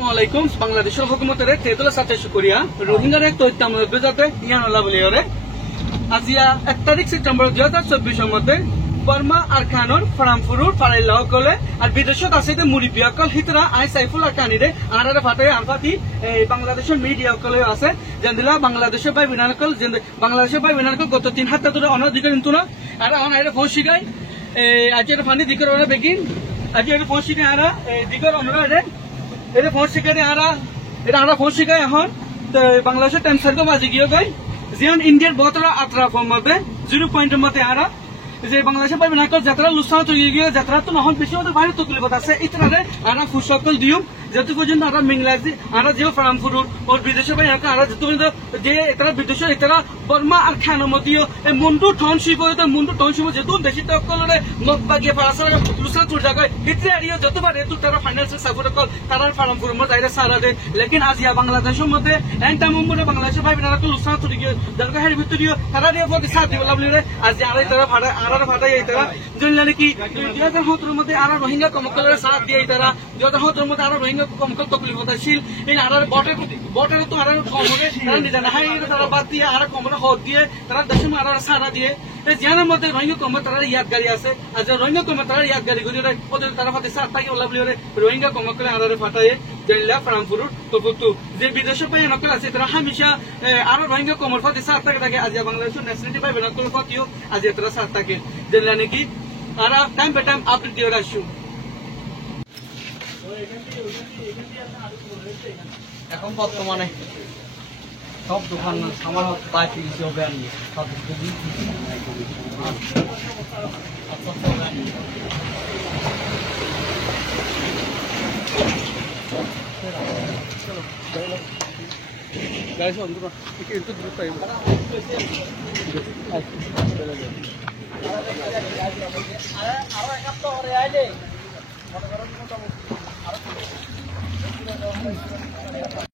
আসসালামাইকুম বাংলাদেশের হুকুমতের তেদলা সাথে শুকরিয়া রোহিঙ্গার এক তথ্য আমাদের যাতে ইয়ানলা বলিয়রে আজিয়া 1 তারিখ সেপ্টেম্বর 2024 মধ্যে বর্মা আর খানোর ফরামফুরুর ফারাইল্লাহ কলে আর বিদেশত আছে মুরিবিয়া কল হিতরা আই সাইফুল আর কানিরে আনারে ফাটাই আনফাতি বাংলাদেশের মিডিয়া কলে আছে যেদিলা বাংলাদেশের বাই বিনানকল বাংলাদেশের বাই বিনানকল গত 3 হাত ধরে অনধিকার কিন্তু না আর আনারে ফোন শিখাই আজের ফানি দিকর ওরা বেগিন আজের ফোন শিখাই আরা দিকর অনরা এটা ফোন শিখাই আরা ফোন শিখাই এখন বাংলাদেশের টেনশন বাজি গিয়ে গই যেন ইন্ডিয়ার বতরা আত্রাফর মধ্যে 0 পয়েন্টের মধ্যে আরা যে বাংলাদেশের পাইবে নাকল যাত্রা লুসাও তৈরি গিয়ে যাত্রা তো নহন বেশি ওদের বাইরে তকলিফ আছে ইতরারে আরা ফুসকল দিও যত পর্যন্ত আরা মিংলাজি আরা যে ফরামফুরুর ওর বিদেশে পাই আরা যত পর্যন্ত যে এতরা বিদেশে এতরা বর্মা আর খানমতিও এই মুন্ডু টনশিপ হইতো মুন্ডু টনশিপ যেহেতু দেশি তকলরে নকবাগিয়ে ফারাসা লুসা তুর জায়গায় ইতরে এরিয়া যতবার এত তারা ফাইন্যান্সিয়াল সাপোর্ট কল তারা ফরামফুরুর মধ্যে আইরা সারা দে লেকিন আজিয়া বাংলাদেশের মধ্যে এন্টা মুম্বরে বাংলাদেশের পাইবে নাকল লুসা তুর গিয়ে দরকা হের ভিতরিও তারা দিয়ে ফদি সাথ দিবলা বলিরে আজি আরে তারা ফাড়া আরা ফাটাই তারা জানলে কি 2017 মধ্যে আরা রোহিঙ্গা কমকলের সাথ দিয়ে তারা 2017 মধ্যে আরা রোহিঙ্গা কমকল তকলিফ হতাছিল এই আরা বটের তো আরা কমরে তারা নিজে না হাই তারা বাদ দিয়ে আরা কমরে হদ দিয়ে তারা দেশে আরা সারা দিয়ে এই জানার মধ্যে রোহিঙ্গা কমর তারা ইয়াদগারি আছে আর যে রোহিঙ্গা কমর তারা ইয়াদগারি করি ওদের তারা ফাতে সাত টাকা ওলা বলি রোহিঙ্গা কমকলে আরা ফাটায় জানলা ফরামফুরুর তবুতু যে বিদেশে পাই নকল আছে তারা হামেশা আরো রোহিঙ্গা কমর ফাতে সাত টাকা থাকে আজ বাংলাদেশের ন্যাশনালিটি পাইবে নকল ফাতিও আজ তারা সাত টাকা জানলা নাকি আরা টাইম বাই টাইম আপডেট দিয়ে রাখছু এখন বর্তমানে সব দোকান আমার প্রায় 30 হবে আর সব গাইস অন্তত একটু দূর পাইব আরো এক সপ্তাহ পরে আইলে মনে করেন মোটামুটি আরো